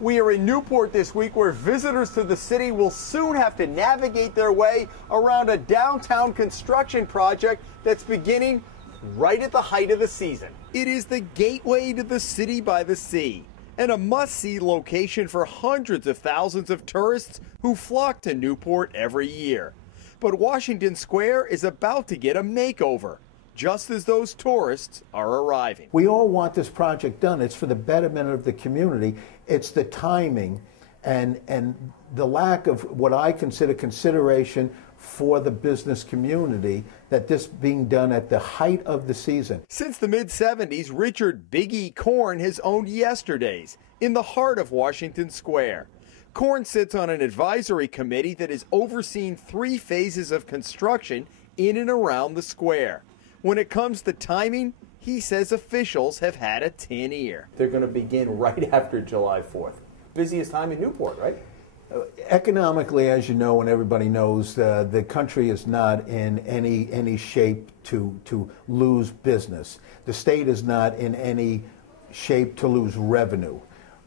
We are in Newport this week, where visitors to the city will soon have to navigate their way around a downtown construction project that's beginning right at the height of the season. It is the gateway to the city by the sea, and a must-see location for hundreds of thousands of tourists who flock to Newport every year. But Washington Square is about to get a makeover, just as those tourists are arriving. We all want this project done. It's for the betterment of the community. It's the timing and the lack of what I consider consideration for the business community, that this being done at the height of the season. Since the mid-'70s, Richard Big E Korn has owned Yesterdays in the heart of Washington Square. Korn sits on an advisory committee that has overseen 3 phases of construction in and around the square. When it comes to timing, he says officials have had a tin ear. They're going to begin right after July 4th. Busiest time in Newport, right? Economically, as you know, and everybody knows, the country is not in any shape to lose business. The state is not in any shape to lose revenue.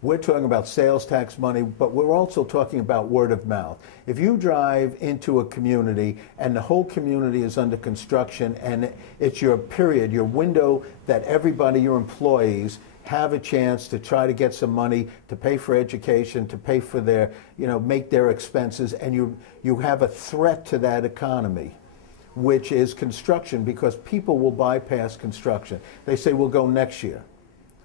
We're talking about sales tax money, but we're also talking about word of mouth. If you drive into a community and the whole community is under construction, and it's your period, your window that everybody, your employees, have a chance to try to get some money to pay for education, to pay for their, make their expenses, and you have a threat to that economy, which is construction, because people will bypass construction. They say, we'll go next year,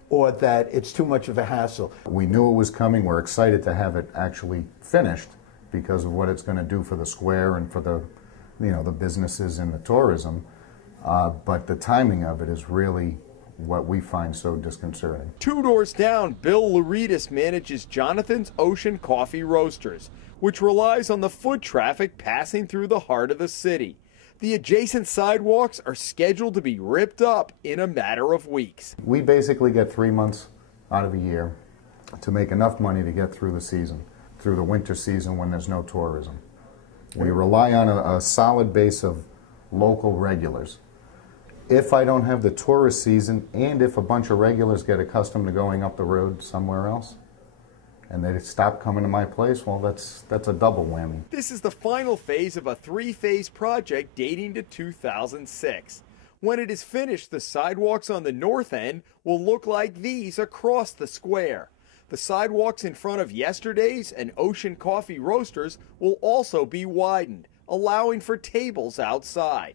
or that it's too much of a hassle. We knew it was coming. We're excited to have it actually finished because of what it's going to do for the square and for the, the businesses and the tourism. But the timing of it is really what we find so disconcerting. 2 doors down, Bill Laridis manages Jonathan's Ocean Coffee Roasters, which relies on the foot traffic passing through the heart of the city. The adjacent sidewalks are scheduled to be ripped up in a matter of weeks. We basically get 3 months out of a year to make enough money to get through the season, through the winter season when there's no tourism. We rely on a solid base of local regulars. If I don't have the tourist season, and if a bunch of regulars get accustomed to going up the road somewhere else, and they stop coming to my place, well, that's a double whammy. This is the final phase of a 3-phase project dating to 2006. When it is finished, the sidewalks on the north end will look like these across the square. The sidewalks in front of Yesterdays and Ocean Coffee Roasters will also be widened, allowing for tables outside.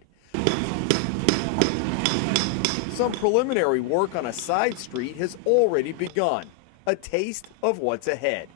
Some preliminary work on a side street has already begun. A taste of what's ahead.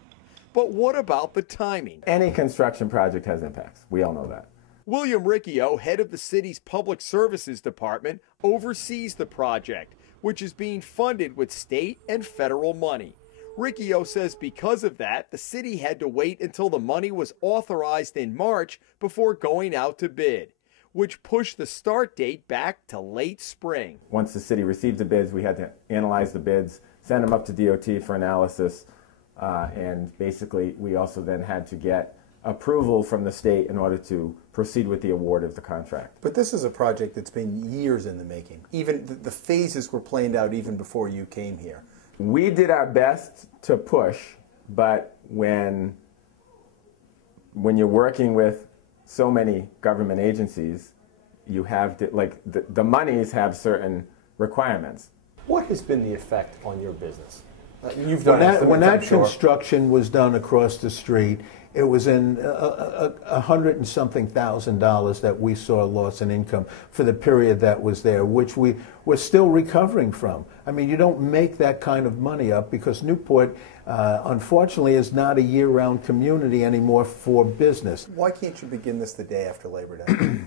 But what about the timing? Any construction project has impacts. We all know that. William Riccio, head of the city's Public Services Department, oversees the project, which is being funded with state and federal money. Riccio says because of that, the city had to wait until the money was authorized in March before going out to bid, which pushed the start date back to late spring. Once the city received the bids, we had to analyze the bids, send them up to DOT for analysis, and basically we also then had to get approval from the state in order to proceed with the award of the contract. But this is a project that's been years in the making. Even the phases were planned out even before you came here. We did our best to push, but when you're working with so many government agencies, you have to, the monies have certain requirements. What has been the effect on your business? You've done estimates, when that sure. construction was done across the street, it was in $100 and something thousand that we saw loss in income for the period that was there, which we're still recovering from. I mean, you don't make that kind of money up because Newport, unfortunately, is not a year-round community anymore for business. Why can't you begin this the day after Labor Day?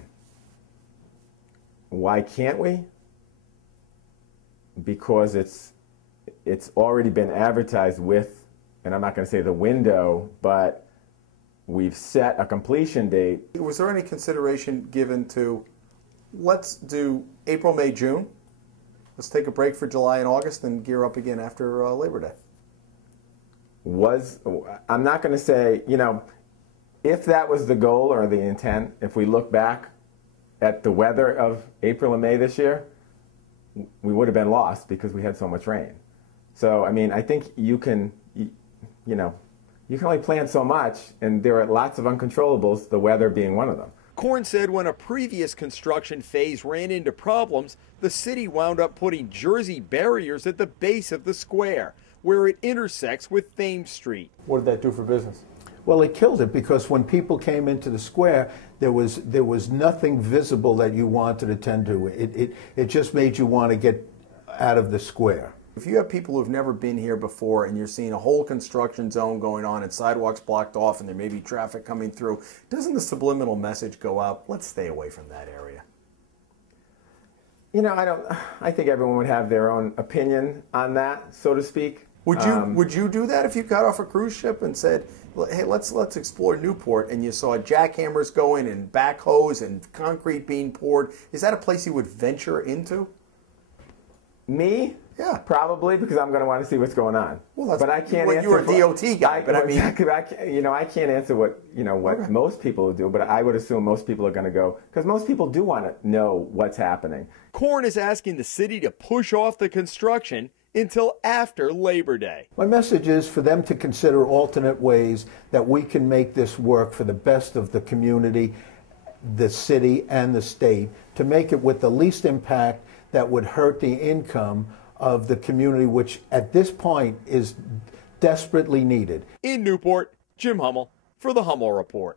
Why can't we? Because it's already been advertised with, and I'm not going to say the window, but we've set a completion date. Was there any consideration given to, let's do April, May, June? Let's take a break for July and August and gear up again after Labor Day. I'm not going to say, if that was the goal or the intent, if we look back at the weather of April and May this year, we would have been lost because we had so much rain. So, I mean, I think you can you know, you can only plan so much, and there are lots of uncontrollables, the weather being one of them. Korn said when a previous construction phase ran into problems, the city wound up putting Jersey barriers at the base of the square, where it intersects with Thames Street. What did that do for business? Well, it killed it because when people came into the square, there was nothing visible that you wanted to tend to. It just made you want to get out of the square. If you have people who've never been here before and you're seeing a whole construction zone going on and sidewalks blocked off and there may be traffic coming through, doesn't the subliminal message go out, let's stay away from that area? You know, I think everyone would have their own opinion on that, so to speak. Would you do that if you got off a cruise ship and said, hey, let's explore Newport, and you saw jackhammers going and backhoes and concrete being poured? Is that a place you would venture into? Me? Yeah. Probably, because I'm going to want to see what's going on. Well, that's but I can't what answer. You're a DOT guy, but I mean, exactly. I can't answer what Okay. most people would do. But I would assume most people are going to go because most people do want to know what's happening. Korn is asking the city to push off the construction until after Labor Day. My message is for them to consider alternate ways that we can make this work for the best of the community, the city, and the state, to make it with the least impact that would hurt the income of the community, which at this point is desperately needed. In Newport, Jim Hummel for the Hummel Report.